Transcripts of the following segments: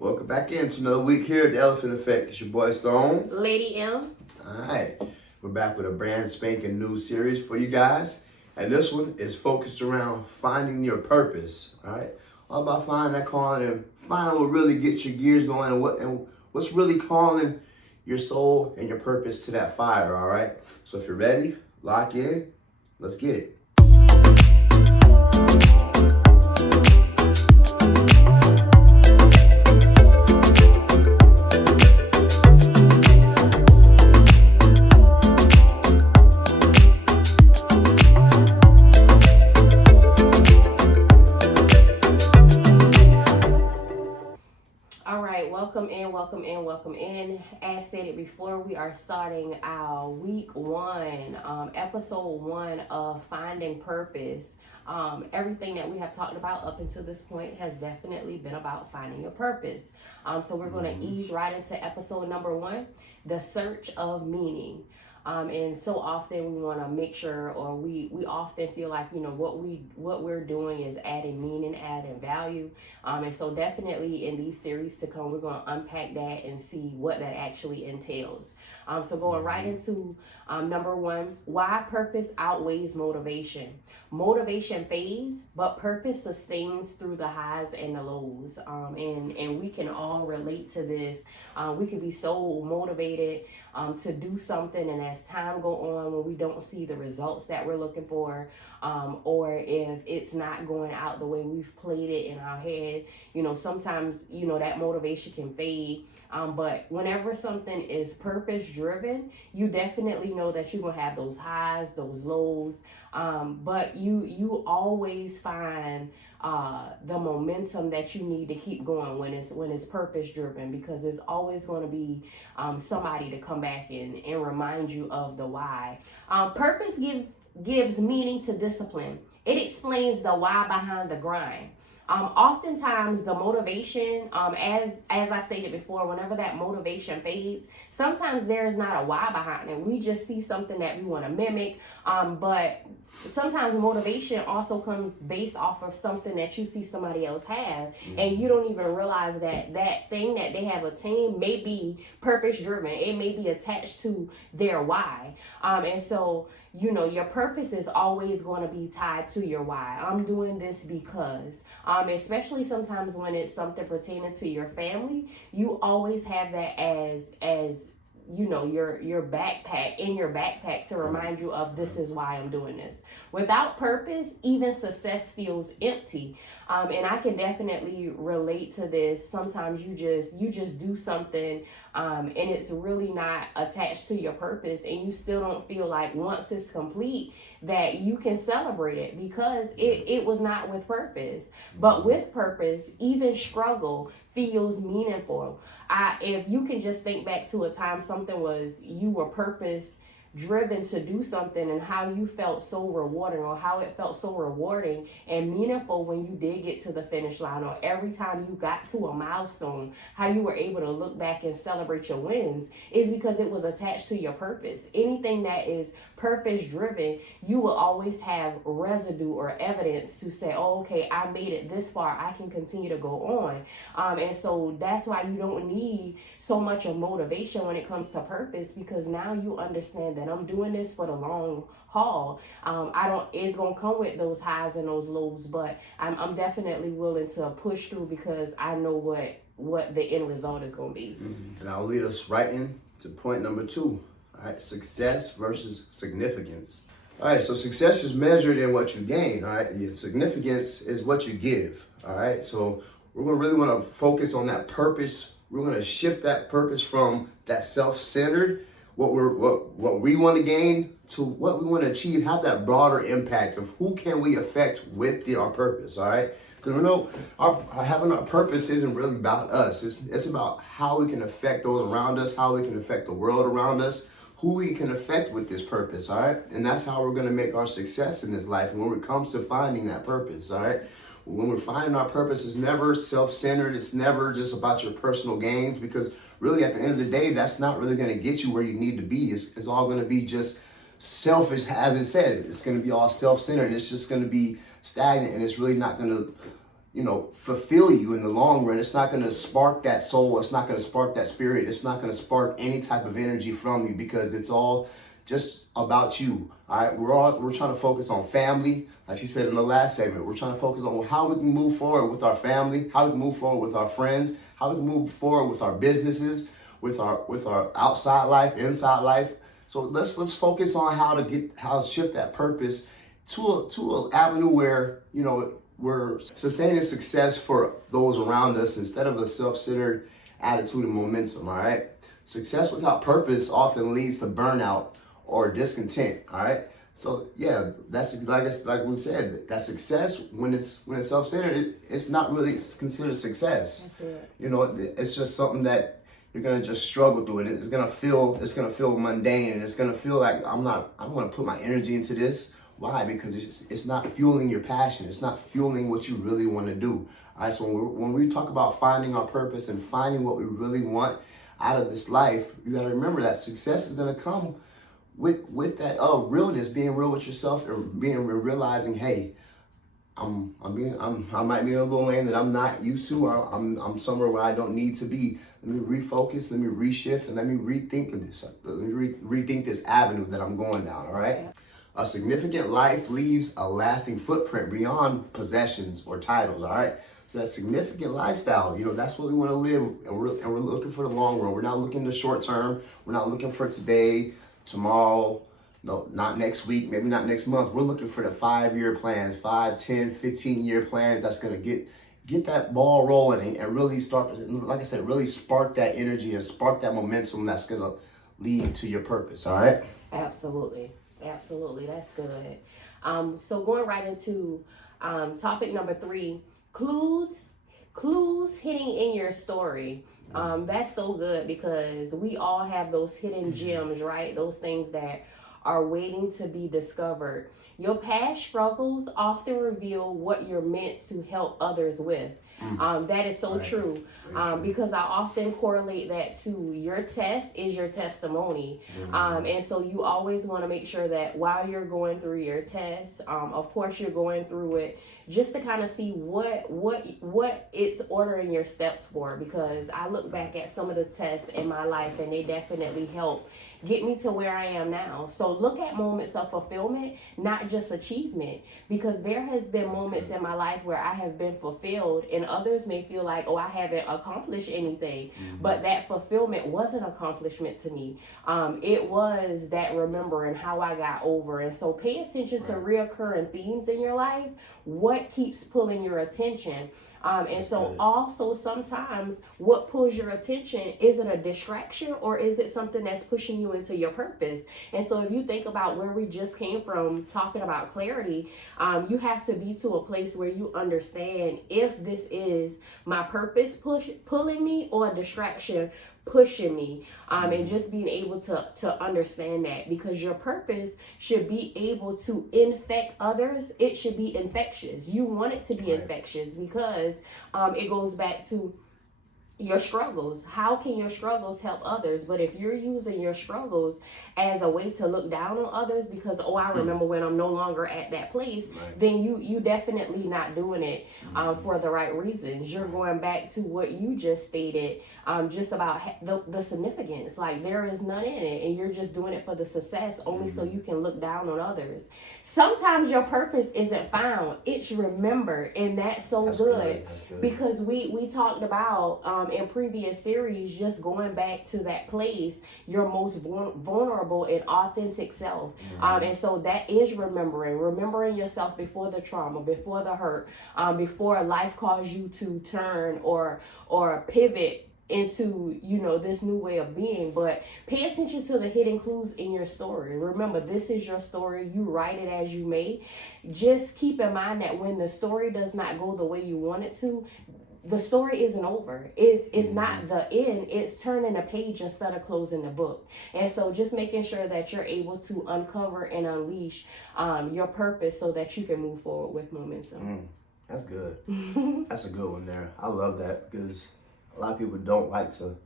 Welcome back into another week here at the Elephant Effect. It's your boy Stone. Lady M. Alright, we're back with a brand spanking new series for you guys. And this one is focused around finding your purpose. Alright, all about finding that calling and finding what really gets your gears going and what's really calling your soul and your purpose to that fire. Alright, so if you're ready, lock in, let's get it. Welcome in. As stated before, we are starting our week one, episode one of Finding Purpose. Everything that we have talked about up until this point has definitely been about finding your purpose. So we're going to ease right into episode number one, the search of meaning. And so often we want to make sure, or we often feel like, you know, what we're doing is adding meaning, adding value. And so definitely in these series to come, we're going to unpack that and see what that actually entails. So going right into number one, why purpose outweighs motivation. Motivation fades, but purpose sustains through the highs and the lows. And we can all relate to this. We can be so motivated to do something, and as time go on, when we don't see the results that we're looking for, or if it's not going out the way we've played it in our head, you know, sometimes, you know, that motivation can fade. But whenever something is purpose driven, you definitely know that you're gonna have those highs, those lows, but you always find the momentum that you need to keep going when it's purpose driven, because there's always going to be somebody to come back and remind you of the why. Purpose gives meaning to discipline. It explains the why behind the grind. Oftentimes the motivation, as I stated before, whenever that motivation fades, sometimes there is not a why behind it. We just see something that we want to mimic, but sometimes motivation also comes based off of something that you see somebody else have, and you don't even realize that that thing that they have attained may be purpose driven. It may be attached to their why. And so, you know, your purpose is always going to be tied to your why. I'm doing this because, especially sometimes when it's something pertaining to your family, you always have that as you know, your backpack to remind you of, this is why I'm doing this. Without purpose, even success feels empty. And I can definitely relate to this. Sometimes you just do something, and it's really not attached to your purpose, and you still don't feel like once it's complete that you can celebrate it, because it was not with purpose. But with purpose, even struggle feels meaningful. If you can just think back to a time you were purpose driven to do something, and how you felt so rewarding, or how it felt so rewarding and meaningful when you did get to the finish line, or every time you got to a milestone, how you were able to look back and celebrate your wins, is because it was attached to your purpose. Anything that is purpose driven, you will always have residue or evidence to say, oh, okay, I made it this far, I can continue to go on. And so that's why you don't need so much of motivation when it comes to purpose, because now you understand that I'm doing this for the long haul. It's gonna come with those highs and those lows, but I'm definitely willing to push through, because I know what the end result is gonna be. And I'll lead us right into point number two. All right, success versus significance. All right, so success is measured in what you gain. All right, your significance is what you give. All right, so we're gonna really want to focus on that purpose. We're gonna shift that purpose from that self-centered, what we want to gain, to what we want to achieve. Have that broader impact of who can we affect with our purpose. All right, because we know having our purpose isn't really about us. It's about how we can affect those around us, how we can affect the world around us, who we can affect with this purpose. All right, and that's how we're going to make our success in this life. And when it comes to finding that purpose, all right, when we're finding our purpose, it's never self-centered. It's never just about your personal gains, because really at the end of the day, that's not really going to get you where you need to be. It's all going to be just selfish, as it said. It's going to be all self-centered. It's just going to be stagnant, and it's really not going to fulfill you in the long run. It's not going to spark that soul. It's not going to spark that spirit. It's not going to spark any type of energy from you, because it's all just about you. All right, we're trying to focus on family, like she said in the last segment. We're trying to focus on how we can move forward with our family, how we can move forward with our friends, how we can move forward with our businesses, with our outside life, inside life. So let's focus on how to shift that purpose to an avenue where we're sustaining success for those around us instead of a self-centered attitude and momentum. All right, success without purpose often leads to burnout or discontent. All right, so yeah, that's like we said, that success when it's self-centered, it's not really considered success. That's it. It's just something that you're gonna just struggle through it. It's gonna feel mundane, and it's gonna feel like I don't want to put my energy into this. Why? Because it's not fueling your passion. It's not fueling what you really want to do. All right. So when we talk about finding our purpose and finding what we really want out of this life, you got to remember that success is going to come with that realness, being real with yourself, and realizing, hey, I might be in a little lane that I'm not used to, or I'm somewhere where I don't need to be. Let me refocus, let me reshift, and let me rethink this. Let me rethink this avenue that I'm going down. All right. Yeah. A significant life leaves a lasting footprint beyond possessions or titles. All right. So that significant lifestyle, that's what we want to live, and we're looking for the long run. We're not looking the short term. We're not looking for today, tomorrow. No, not next week, maybe not next month. We're looking for the 5-year plans, 5, 10, 15-year plans that's going to get that ball rolling and really start, like I said, really spark that energy and spark that momentum that's going to lead to your purpose. All right? Absolutely. That's good. So going right into topic number 3, clues hidden in your story. That's so good, because we all have those hidden gems, right? Those things that are waiting to be discovered. Your past struggles often reveal what you're meant to help others with. That is so true, because I often correlate that to your test is your testimony. And so you always want to make sure that while you're going through your test, of course you're going through it just to kind of see what it's ordering your steps for, because I look back at some of the tests in my life and they definitely help get me to where I am now. So look at moments of fulfillment, not just achievement, because there has been moments in my life where I have been fulfilled, and others may feel like, I haven't accomplished anything. But that fulfillment was an accomplishment to me. It was that remembering how I got over. And so pay attention to reoccurring themes in your life. What keeps pulling your attention? And so also sometimes what pulls your attention, is it a distraction or is it something that's pushing you into your purpose? And so if you think about where we just came from talking about clarity, you have to be to a place where you understand if this is my purpose pulling me or a distraction pushing me, and just being able to understand that, because your purpose should be able to infect others. It should be infectious. You want it to be infectious, because it goes back to your struggles. How can your struggles help others? But if you're using your struggles as a way to look down on others because, I remember when I'm no longer at that place, then you definitely not doing it for the right reasons. You're going back to what you just stated, just about the significance. Like, there is none in it, and you're just doing it for the success only so you can look down on others. Sometimes your purpose isn't found, it's remembered, and that's good. Because we talked about in previous series, just going back to that place, your most vulnerable and authentic self. And so that is remembering yourself before the trauma, before the hurt, before life caused you to turn or pivot into this new way of being. But pay attention to the hidden clues in your story. Remember, this is your story. You write it as you may. Just keep in mind that when the story does not go the way you want it to, the story isn't over. It's not the end. It's turning a page instead of closing the book. And so just making sure that you're able to uncover and unleash your purpose so that you can move forward with momentum. That's good. That's a good one there. I love that, because a lot of people don't like to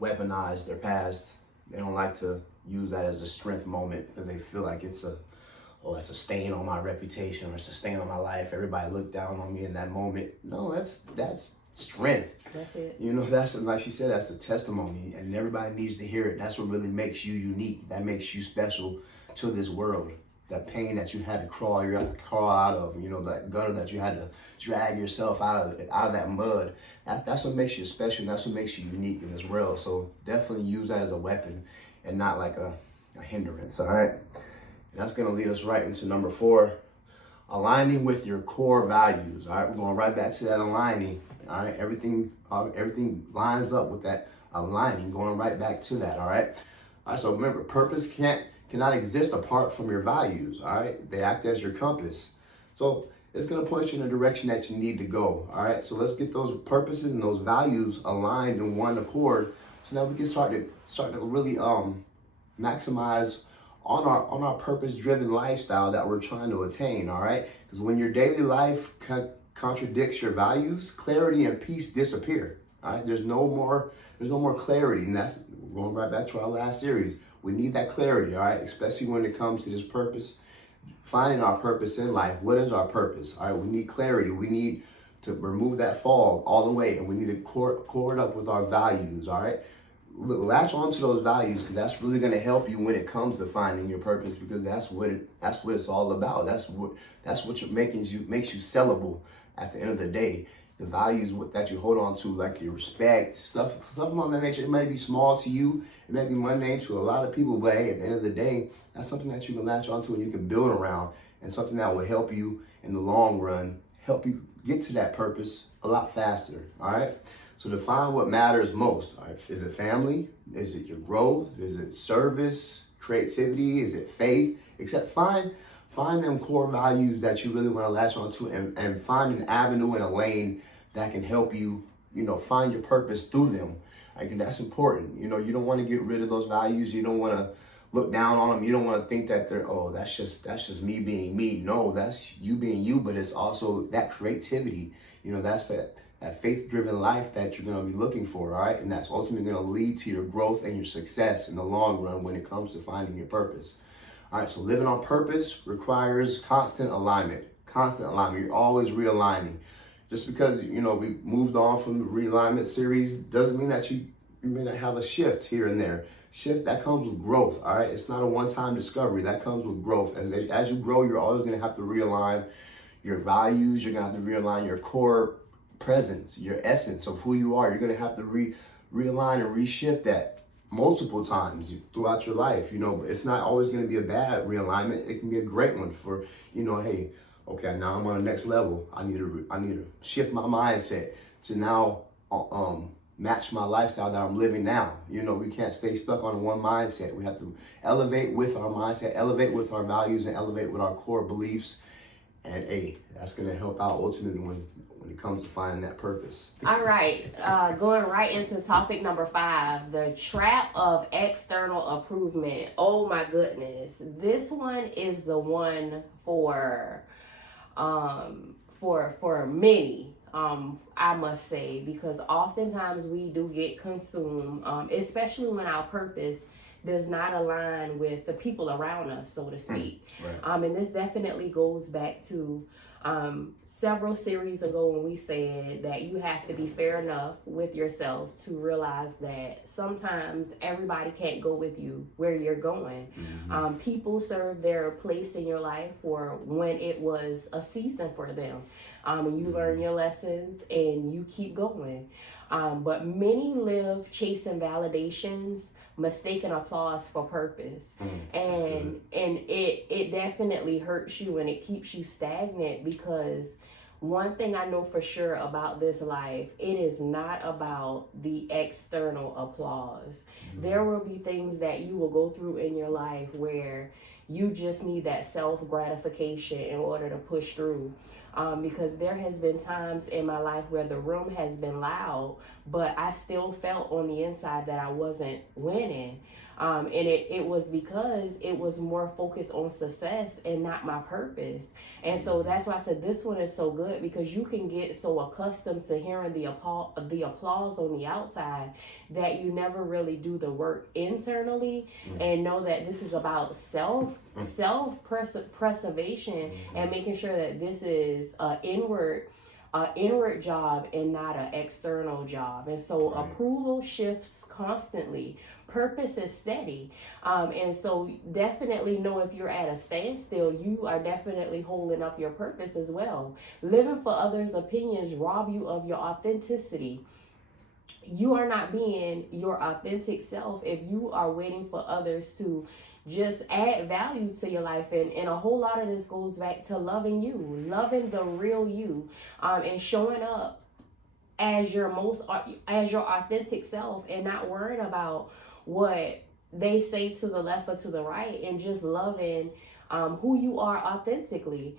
weaponize their past. They don't like to use that as a strength moment because they feel like it's a oh, that's a stain on my reputation or it's a stain on my life. Everybody looked down on me in that moment. No, that's strength. That's it. You know, that's, like she said, that's a testimony, and everybody needs to hear it. That's what really makes you unique. That makes you special to this world. That pain that you had to crawl out of, you know, that gutter that you had to drag yourself out of that mud. That's what makes you special. That's what makes you unique in this world. So definitely use that as a weapon and not like a hindrance. All right. And that's going to lead us right into number 4, aligning with your core values. All right. We're going right back to that aligning. All right. Everything lines up with that aligning, going right back to that. All right. All right. So remember, purpose cannot exist apart from your values. All right. They act as your compass. So it's going to point you in the direction that you need to go. All right. So let's get those purposes and those values aligned in one accord, so that we can start to really maximize on our purpose-driven lifestyle that we're trying to attain. All right. Because when your daily life contradicts your values, clarity and peace disappear. All right. There's no more clarity, and that's going right back to our last series. We need that clarity, all right, especially when it comes to this purpose, finding our purpose in life. What is our purpose? All right, we need clarity. We need to remove that fog all the way, and we need to cord up with our values, all right? Latch onto those values, because that's really going to help you when it comes to finding your purpose, because that's what it's all about. That's what makes you sellable at the end of the day. The values that you hold on to, like your respect, stuff along that nature. It may be small to you, it may be mundane to a lot of people, but hey, at the end of the day, that's something that you can latch onto and you can build around, and something that will help you in the long run, help you get to that purpose a lot faster. All right. So define what matters most. All right. Is it family? Is it your growth? Is it service, creativity? Is it faith? Except find them core values that you really want to latch onto, and find an avenue and a lane that can help you, find your purpose through them. Like, that's important. You don't want to get rid of those values. You don't want to look down on them. You don't want to think that that's just me being me. No, that's you being you, but it's also that creativity. That's that faith-driven life that you're going to be looking for, all right? And that's ultimately going to lead to your growth and your success in the long run when it comes to finding your purpose. All right, so living on purpose requires constant alignment. You're always realigning. Just because, we moved on from the realignment series doesn't mean that you may not have a shift here and there. Shift, that comes with growth, all right? It's not a one-time discovery. That comes with growth. As you grow, you're always going to have to realign your values. You're going to have to realign your core presence, your essence of who you are. You're going to have to realign and reshift that multiple times throughout your life. It's not always going to be a bad realignment. It can be a great one for, hey, okay, now I'm on the next level. I need to shift my mindset to now match my lifestyle that I'm living now. We can't stay stuck on one mindset. We have to elevate with our mindset, elevate with our values, and elevate with our core beliefs. And that's going to help out ultimately when it comes to finding that purpose. All right, going right into topic number 5, the trap of external approval. Oh my goodness, this one is the one for many. I must say, because oftentimes we do get consumed, especially when our purpose does not align with the people around us, so to speak. Right. And this definitely goes back to several series ago when we said that you have to be fair enough with yourself to realize that sometimes everybody can't go with you where you're going. Mm-hmm. People serve their place in your life for when it was a season for them. And you learn your lessons and you keep going. But many live chasing validations, mistaken applause for purpose. And it definitely hurts you and it keeps you stagnant, because one thing I know for sure about this life, it is not about the external applause. There will be things that you will go through in your life where you just need that self-gratification in order to push through. because there has been times in my life where the room has been loud, but I still felt on the inside that I wasn't winning. And it was because it was more focused on success and not my purpose. And so that's why I said this one is so good, because you can get so accustomed to hearing the applause on the outside that you never really do the work internally and know that this is about self preservation and making sure that this is an inward job and not an external job. And so approval shifts constantly. Purpose is steady. And so definitely know if you're at a standstill, you are definitely holding up your purpose as well. Living for others' opinions rob you of your authenticity. You are not being your authentic self if you are waiting for others to just add value to your life. And a whole lot of this goes back to loving you, loving the real you, and showing up as your authentic self, and not worrying about what they say to the left or to the right, and just loving who you are authentically.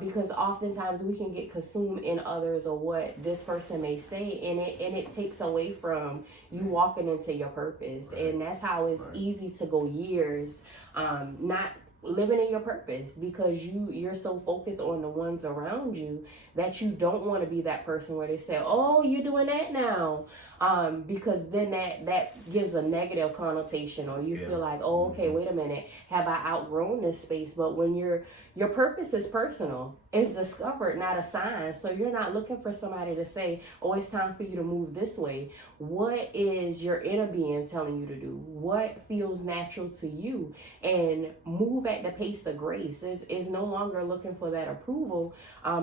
Because oftentimes we can get consumed in others or what this person may say, and it takes away from you walking into your purpose. And that's how it's easy to go years not living in your purpose, because you're so focused on the ones around you that you don't want to be that person where they say, oh, you're doing that now, because then that gives a negative connotation, or you feel like, oh, okay, wait a minute, have I outgrown this space? But when your purpose is personal, it's discovered, not assigned. So you're not looking for somebody to say, oh, it's time for you to move this way. What is your inner being telling you to do? What feels natural to you? And move at the pace of grace. Is no longer looking for that approval,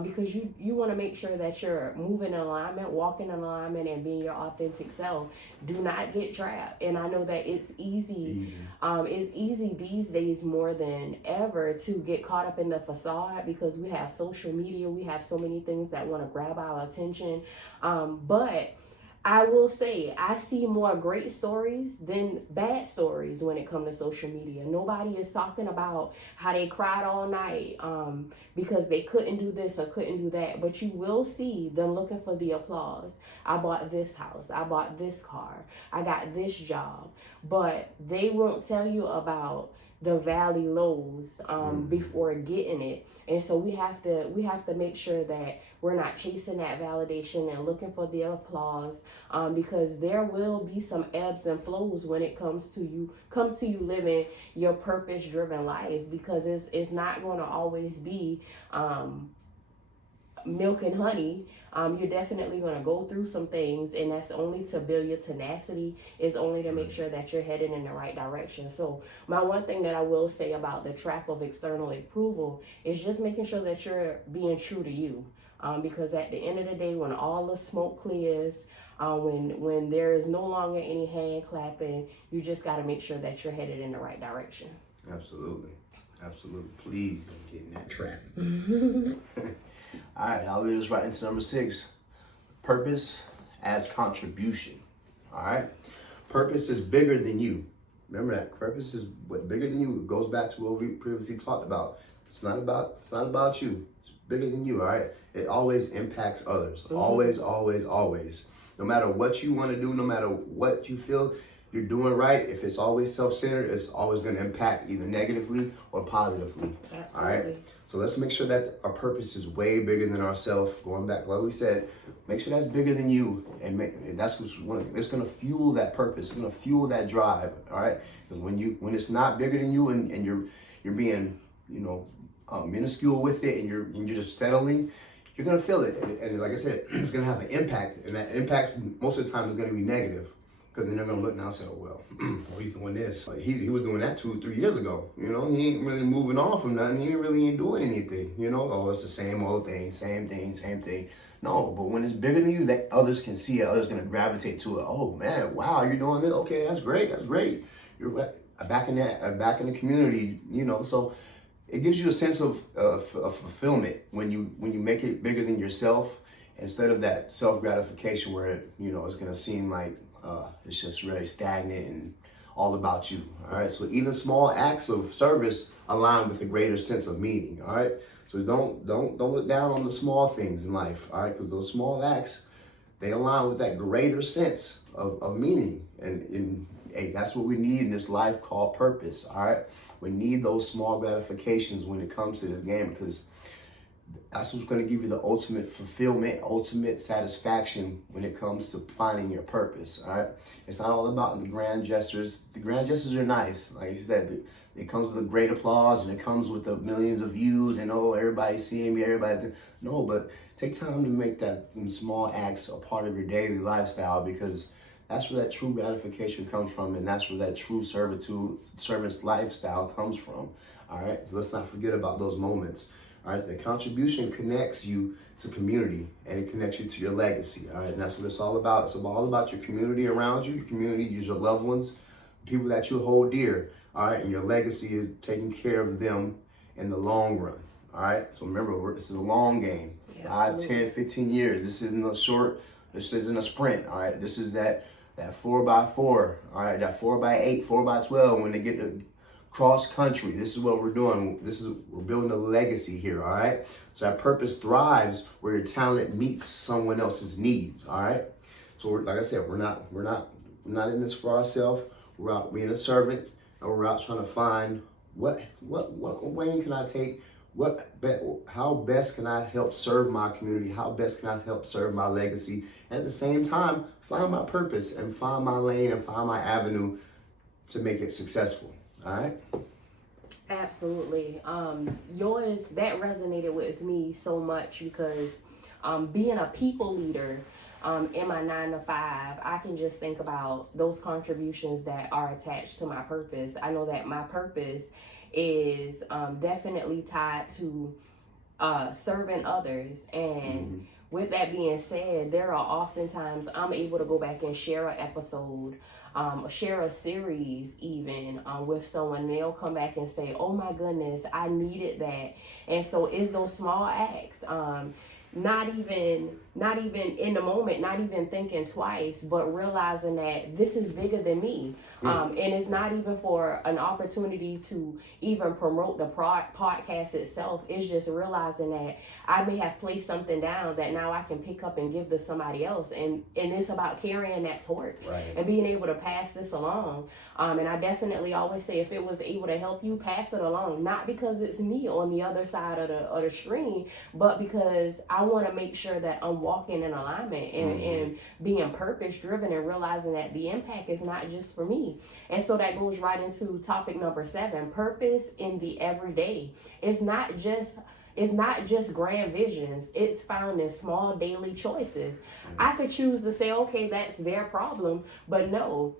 because you want to make sure that you're moving in alignment, walking in alignment, and being your authentic self. Do not get trapped. And I know that it's easy. It's easy these days more than ever to get caught up in the facade, because we have social media, we have so many things that want to grab our attention. But I will say, I see more great stories than bad stories when it comes to social media. Nobody is talking about how they cried all night because they couldn't do this or couldn't do that. But you will see them looking for the applause. I bought this house. I bought this car. I got this job. But they won't tell you about the valley lows before getting it. And so we have to make sure that we're not chasing that validation and looking for the applause, because there will be some ebbs and flows when it comes to you living your purpose driven life, because it's not going to always be milk and honey. You're definitely going to go through some things, and that's only to build your tenacity, is only to make sure that you're headed in the right direction. So my one thing that I will say about the trap of external approval is just making sure that you're being true to you, because at the end of the day, when all the smoke clears, when there is no longer any hand clapping, you just got to make sure that you're headed in the right direction. Absolutely. Please don't get in that trap. All right, I'll lead us right into number 6. Purpose as contribution. All right. Purpose is bigger than you. Remember that. Purpose is bigger than you. It goes back to what we previously talked about. It's not about you. It's bigger than you. All right. It always impacts others. Always. No matter what you want to do, no matter what you feel you're doing right, if it's always self-centered, it's always going to impact either negatively or positively. Absolutely. All right. So let's make sure that our purpose is way bigger than ourselves. Going back, like we said, make sure that's bigger than you, and that's what's it's going to fuel that purpose. It's going to fuel that drive. All right. Because when it's not bigger than you, and you're being minuscule with it, and you're just settling, you're going to feel it. And like I said, it's going to have an impact, and that impact most of the time is going to be negative. Because then they're going to look now and say, oh, well, he's doing this. Like, he was doing that 2 or 3 years ago. He ain't really moving on from nothing. He ain't doing anything. Oh, it's the same old thing, same thing. No, but when it's bigger than you, that others can see it. Others going to gravitate to it. Oh, man, wow, you're doing this. Okay, that's great. You're back in the community, So it gives you a sense of fulfillment when you make it bigger than yourself, instead of that self-gratification where it's going to seem like it's just really stagnant and all about you. All right. So even small acts of service align with a greater sense of meaning. All right. So don't look down on the small things in life. All right, because those small acts, they align with that greater sense of meaning. And hey, that's what we need in this life called purpose. All right. We need those small gratifications when it comes to this game, because that's what's going to give you the ultimate fulfillment, ultimate satisfaction when it comes to finding your purpose. All right. It's not all about the grand gestures. The grand gestures are nice. Like you said, it comes with a great applause, and it comes with the millions of views, and oh, everybody's seeing me, everybody. No, but take time to make that small acts a part of your daily lifestyle, because that's where that true gratification comes from, and that's where that true service lifestyle comes from. All right. So let's not forget about those moments. All right, the contribution connects you to community, and it connects you to your legacy. All right, and that's what it's all about. It's all about your community around you, your community, your loved ones, people that you hold dear. All right, and your legacy is taking care of them in the long run. All right, so remember, this is a long game. Yeah, 5, 10, 15 years. This isn't a short, this isn't a sprint. All right, this is that 4x4. All right, that 4x8, 4x12 when they get to cross country. This is what we're doing. We're building a legacy here. All right. So that purpose thrives where your talent meets someone else's needs. All right. So like I said, we're not in this for ourselves. We're out being a servant, and we're out trying to find what way can I take? How best can I help serve my community? How best can I help serve my legacy? And at the same time, find my purpose and find my lane and find my avenue to make it successful. All right. Absolutely. Yours, that resonated with me so much because being a people leader in my 9 to 5, I can just think about those contributions that are attached to my purpose. I know that my purpose is definitely tied to serving others. And with that being said, there are oftentimes I'm able to go back and share an episode, share a series even with someone. They'll come back and say, oh my goodness, I needed that. And so it's those small acts, not even in the moment, not even thinking twice, but realizing that this is bigger than me. And it's not even for an opportunity to even promote the podcast itself. It's just realizing that I may have placed something down that now I can pick up and give to somebody else. And it's about carrying that torch, right, and being able to pass this along. And I definitely always say, if it was able to help you, pass it along. Not because it's me on the other side of the screen, but because I want to make sure that I'm walking in alignment and being purpose driven, and realizing that the impact is not just for me. And so that goes right into topic number 7, purpose in the everyday. It's not just grand visions. It's found in small daily choices. I could choose to say, okay, that's their problem, but no,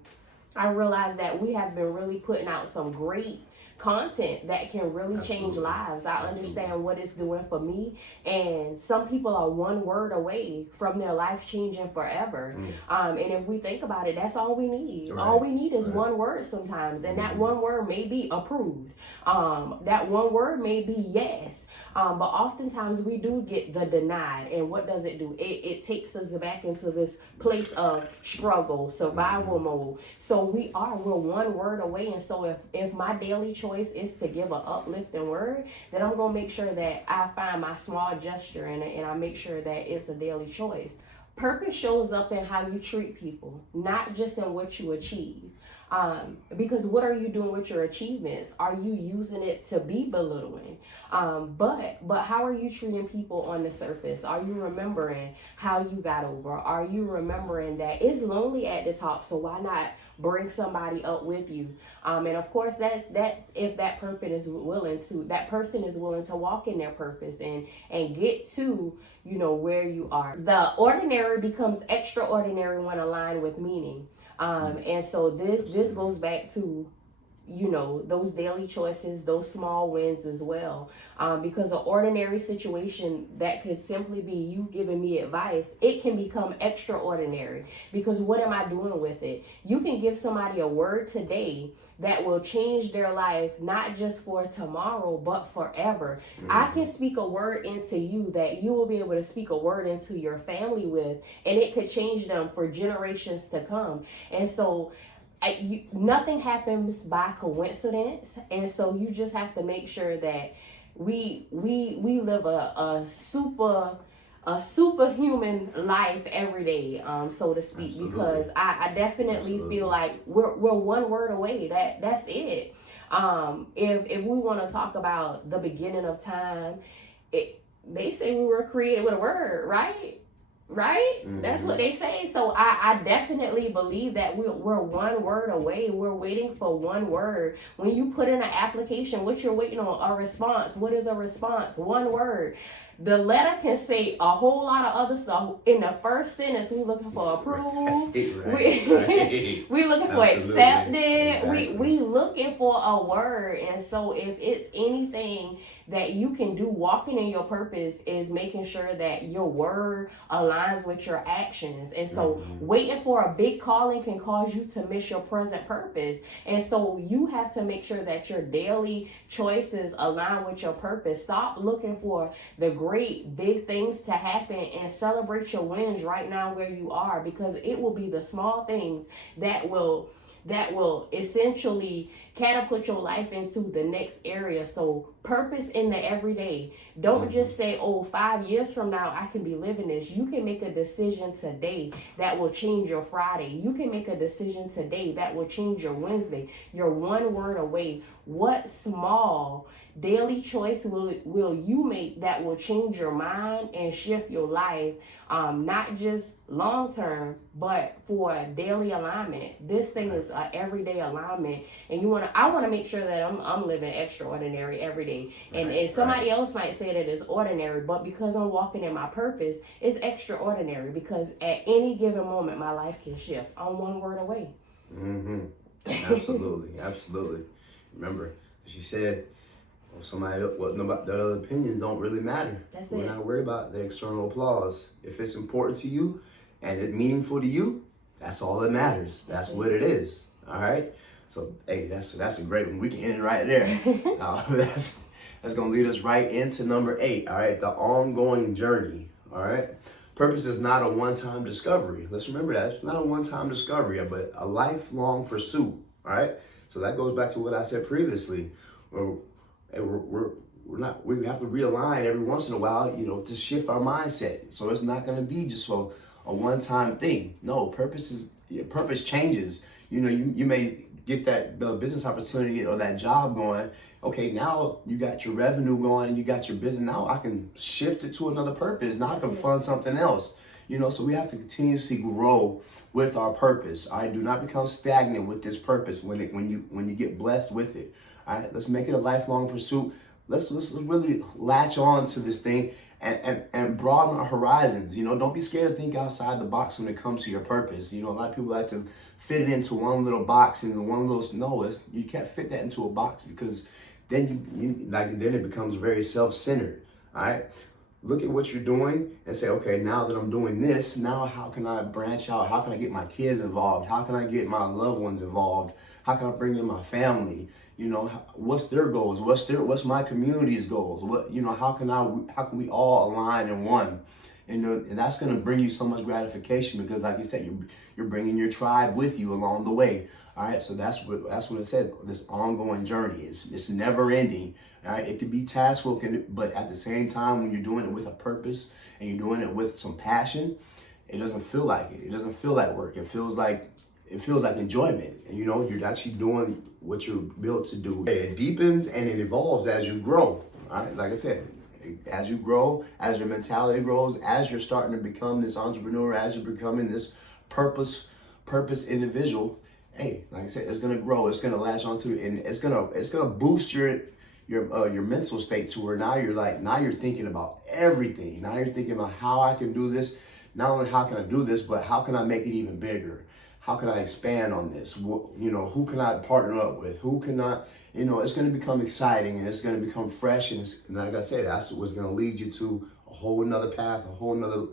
I realize that we have been really putting out some great content that can really change lives. I understand what it's doing for me, and some people are one word away from their life changing forever. And if we think about it, that's all we need. Right. All we need is one word sometimes, and that one word may be approved. That one word may be yes. But oftentimes we do get the denied, and what does it do? It takes us back into this place of struggle, survival mode. So we're one word away. And so if my daily choice is to give an uplifting word, then I'm going to make sure that I find my small gesture in it, and I make sure that it's a daily choice. Purpose shows up in how you treat people, not just in what you achieve. Because what are you doing with your achievements? Are you using it to be belittling? But how are you treating people on the surface? Are you remembering how you got over? Are you remembering that it's lonely at the top, so why not bring somebody up with you? And of course, that's if that person is willing to walk in their purpose and get to, where you are. The ordinary becomes extraordinary when aligned with meaning. And so this goes back to, those daily choices, those small wins as well. Because an ordinary situation that could simply be you giving me advice, it can become extraordinary. Because what am I doing with it? You can give somebody a word today that will change their life, not just for tomorrow, but forever. I can speak a word into you that you will be able to speak a word into your family with, and it could change them for generations to come. And so nothing happens by coincidence, and so you just have to make sure that we live a superhuman life every day, so to speak. Absolutely. Because I definitely Absolutely. feel like we're one word away. That's it. If we want to talk about the beginning of time, they say we were created with a word, right? Right? That's what they say. So I definitely believe that we're one word away. We're waiting for one word. When you put in an application, what you're waiting on, a response. What is a response? One word. The letter can say a whole lot of other stuff. In the first sentence, we're looking for approved. Right. We looking for Absolutely. accepted. Exactly. We looking for a word. And so if it's anything that you can do walking in your purpose is making sure that your word aligns with your actions. And so waiting for a big calling can cause you to miss your present purpose. And so you have to make sure that your daily choices align with your purpose. Stop looking for the great big things to happen and celebrate your wins right now where you are, because it will be the small things that will essentially catapult your life into the next area. So purpose in the everyday. Don't just say, oh, 5 years from now I can be living this. You can make a decision today that will change your Friday. You can make a decision today that will change your Wednesday. You're one word away. What small daily choice will you make that will change your mind and shift your life, not just long term, but for daily alignment? This thing is an everyday alignment, and I want to make sure that I'm living extraordinary every day. And somebody else might say that it's ordinary, but because I'm walking in my purpose, it's extraordinary, because at any given moment my life can shift. I'm one word away. Absolutely. Absolutely. Remember, she said, somebody, the other opinions don't really matter. We're not worried about the external applause. If it's important to you and it's meaningful to you, that's all that matters. That's what it is. All right. So hey, that's a great one. We can end it right there. That's gonna lead us right into number 8. All right, the ongoing journey. All right. Purpose is not a one-time discovery. Let's remember that. It's not a one-time discovery, but a lifelong pursuit. All right. So that goes back to what I said previously. We have to realign every once in a while, to shift our mindset. So it's not going to be just a one-time thing. No, purpose changes. You may get the business opportunity or that job going. Okay, now you got your revenue going and you got your business. Now I can shift it to another purpose. Now I can fund something else. So we have to continuously grow with our purpose. All right, do not become stagnant with this purpose when you get blessed with it. All right, let's make it a lifelong pursuit. Let's really latch on to this thing and broaden our horizons. Don't be scared to think outside the box when it comes to your purpose. A lot of people like to fit it into one little box and one little. No, you can't fit that into a box, because then then it becomes very self-centered. All right. Look at what you're doing and say, okay, now that I'm doing this, now how can I branch out? How can I get my kids involved? How can I get my loved ones involved? How can I bring in my family? What's their goals? What's my community's goals? How can we all align in one? And that's going to bring you so much gratification, because like you said, you're bringing your tribe with you along the way. All right, so that's what it says. This ongoing journey, it's never ending. All right, it could be taskful, but at the same time, when you're doing it with a purpose and you're doing it with some passion, it doesn't feel like it. It doesn't feel like work. It feels like enjoyment. And you're actually doing what you're built to do. It deepens and it evolves as you grow. All right, like I said, as you grow, as your mentality grows, as you're starting to become this entrepreneur, as you're becoming this purpose individual. Hey, like I said, it's gonna grow. It's gonna latch onto it, and it's gonna boost your mental state to where now you're thinking about everything. Now you're thinking about how I can do this. Not only how can I do this, but how can I make it even bigger? How can I expand on this? Who can I partner up with? Who can I? It's gonna become exciting, and it's gonna become fresh, and like I said, that's what's gonna lead you to a whole nother path, a whole nother.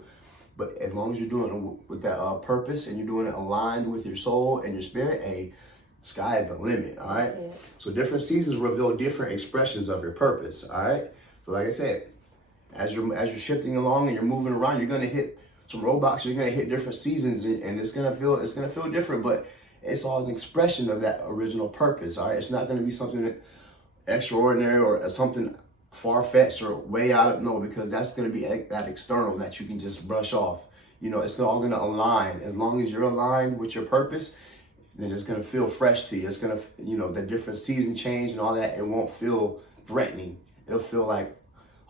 But as long as you're doing it with that purpose and you're doing it aligned with your soul and your spirit, hey, sky is the limit, all right? So different seasons reveal different expressions of your purpose, all right? So like I said, as you're shifting along and you're moving around, you're gonna hit some roadblocks. You're gonna hit different seasons, and it's gonna feel different. But It's all an expression of that original purpose. All right, it's not going to be something extraordinary or something far-fetched or way out of no, because that's going to be that external that you can just brush off. You know, it's all going to align. As long as you're aligned with your purpose, then it's going to feel fresh to you. It's going to, you know, the different season change and all that, it won't feel threatening. It'll feel like,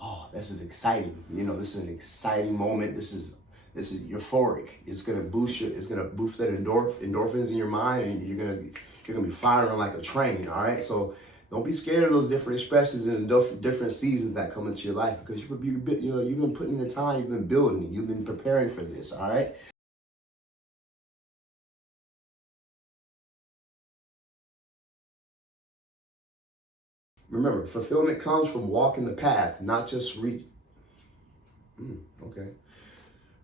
oh, this is exciting. You know, this is an exciting moment. This is euphoric. It's going to boost that endorphins in your mind, and you're going to be firing like a train. All right. So don't be scared of those different expressions and different seasons that come into your life, because you've been putting in the time, you've been building, you've been preparing for this. All right. Remember, fulfillment comes from walking the path, not just reach. Okay.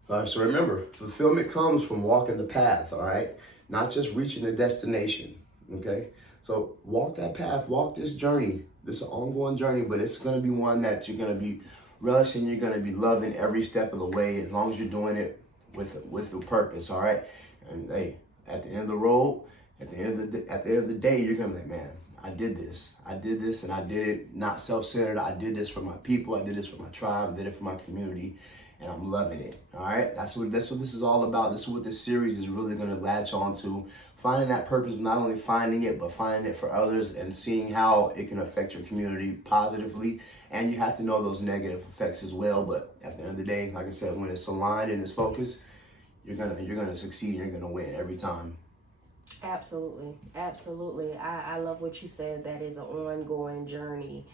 All right. So remember, fulfillment comes from walking the path. All right. Not just reaching the destination. Okay. So walk that path, walk this journey. This is an ongoing journey, but it's going to be one that you're going to be relishing. You're going to be loving every step of the way, as long as you're doing it with the purpose. All right. And hey, at the end of the road, at the end of the day, you're going to be like, man, I did this, and I did it not self-centered. I did this for my people. I did this for my tribe. I did it for my community, and I'm loving it. All right. That's what this is all about. This is what this series is really going to latch on to. Finding that purpose, not only finding it, but finding it for others and seeing how it can affect your community positively. And you have to know those negative effects as well. But at the end of the day, like I said, when it's aligned and it's focused, you're gonna succeed. You're gonna win every time. Absolutely. Absolutely. I love what you said. That is an ongoing journey.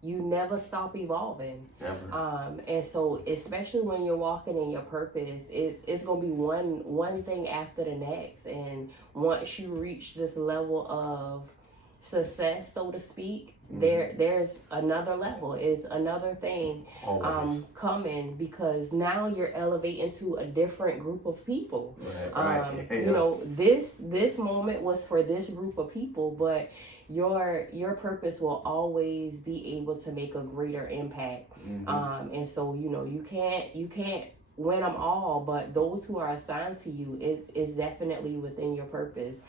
You never stop evolving. Never. And so, especially when you're walking in your purpose, it's gonna be one thing after the next. And once you reach this level of success, so to speak, there's another level. It's another thing coming, because now you're elevating to a different group of people. Right. You know, this moment was for this group of people, but your purpose will always be able to make a greater impact. And so, you know, you can't win them all, but those who are assigned to you is definitely within your purpose,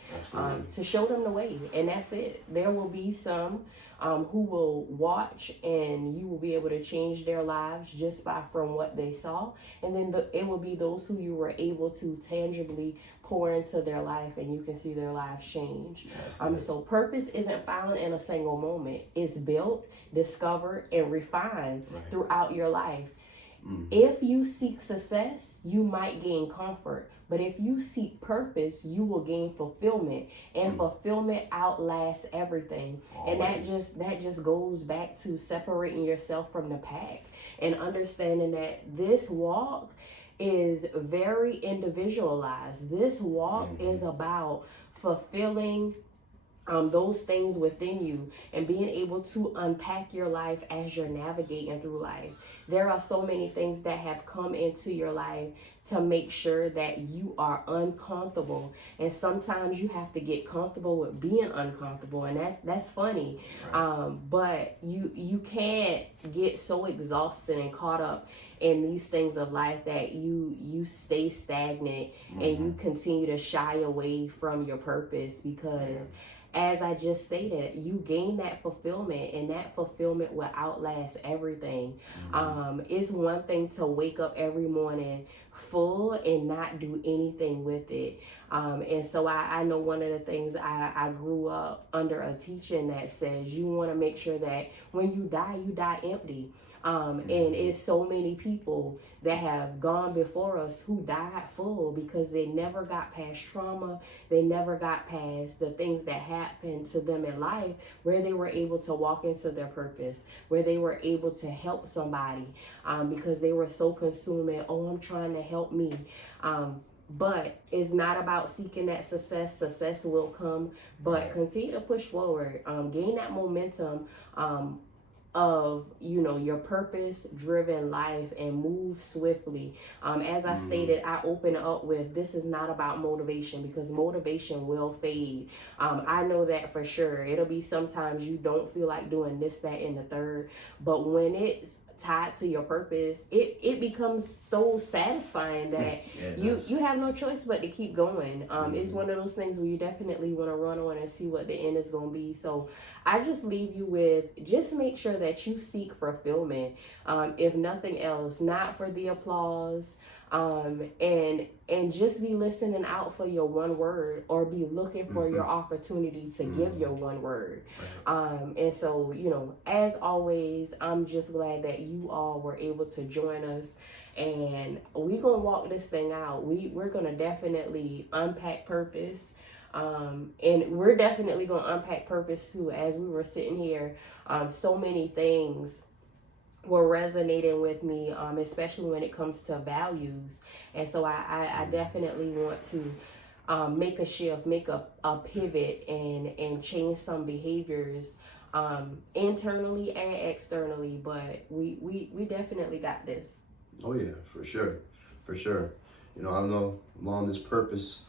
to show them the way. And that's it. There will be some who will watch, and you will be able to change their lives just from what they saw. And then it will be those who you were able to tangibly pour into their life, and you can see their lives change. So purpose isn't found in a single moment. It's built, discovered, and refined throughout your life. If you seek success, you might gain comfort. But if you seek purpose, you will gain fulfillment. And fulfillment outlasts everything. Always. And that just goes back to separating yourself from the pack and understanding that this walk is very individualized. This walk is about fulfilling those things within you and being able to unpack your life as you're navigating through life. There are so many things that have come into your life to make sure that you are uncomfortable, and sometimes you have to get comfortable with being uncomfortable, and that's funny. But you can't get so exhausted and caught up in these things of life that you stay stagnant and you continue to shy away from your purpose, because as I just stated, you gain that fulfillment, and that fulfillment will outlast everything. It's one thing to wake up every morning full and not do anything with it. And so I know one of the things, I grew up under a teaching that says you want to make sure that when you die empty. And it's so many people that have gone before us who died full because they never got past trauma. They never got past the things that happened to them in life, where they were able to walk into their purpose, where they were able to help somebody, because they were so consumed in, oh, I'm trying to help me. But it's not about seeking that success. Success will come, but continue to push forward, gain that momentum, of, you know, your purpose driven life, and move swiftly. As I stated, I open up with, this is not about motivation, because motivation will fade. I know that for sure. It'll be sometimes you don't feel like doing this, that, and the third, but when it's tied to your purpose, it becomes so satisfying that you have no choice but to keep going. It's one of those things where you definitely want to run on and see what the end is going to be. So I just leave you with, just make sure that you seek fulfillment, if nothing else, not for the applause, and just be listening out for your one word, or be looking for your opportunity to give your one word. And so, you know, as always, I'm just glad that you all were able to join us, and we're gonna walk this thing out. We're gonna definitely unpack purpose, and we're definitely gonna unpack purpose too. As we were sitting here, so many things were resonating with me, especially when it comes to values. And so I definitely want to make a shift, make a pivot, and change some behaviors, internally and externally. But we definitely got this. Oh yeah, for sure, for sure. You know, I know along this purpose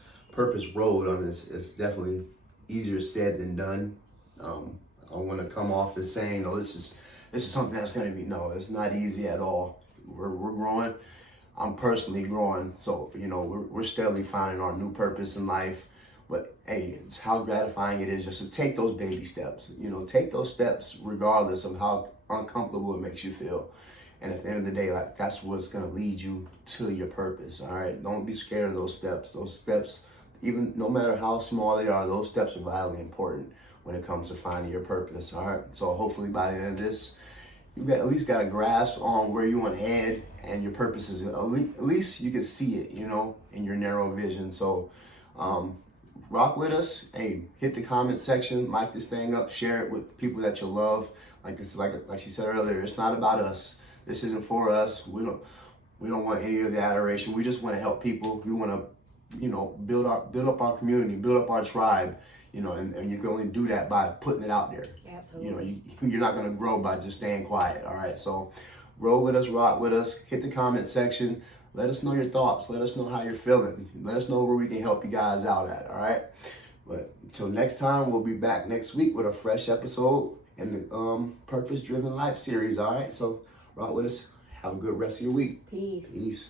road on this, it's definitely easier said than done. I don't want to come off as saying, "Oh, this is something that's going to be." No, it's not easy at all. We're growing. I'm personally growing, so you know we're steadily finding our new purpose in life. But hey, it's how gratifying it is just to take those baby steps. You know, take those steps regardless of how uncomfortable it makes you feel. And at the end of the day, like, that's what's going to lead you to your purpose. All right, don't be scared of those steps. Those steps, even no matter how small they are, those steps are vitally important when it comes to finding your purpose. All right, so hopefully by the end of this, you at least got a grasp on where you want to head, and your purpose is at least you can see it, you know, in your narrow vision. So rock with us. Hey, hit the comment section, like this thing up, share it with people that you love. Like she said earlier, it's not about us. This isn't for us. We don't want any of the adoration. We just want to help people. We want to, you know, build up our community, build up our tribe. You know, and you can only do that by putting it out there. Absolutely. You know, you're not going to grow by just staying quiet. All right. So roll with us, rock with us, hit the comment section. Let us know your thoughts. Let us know how you're feeling. Let us know where we can help you guys out at. All right. But until next time, we'll be back next week with a fresh episode in the Purpose Driven Life series. All right. So rock with us. Have a good rest of your week. Peace. Peace.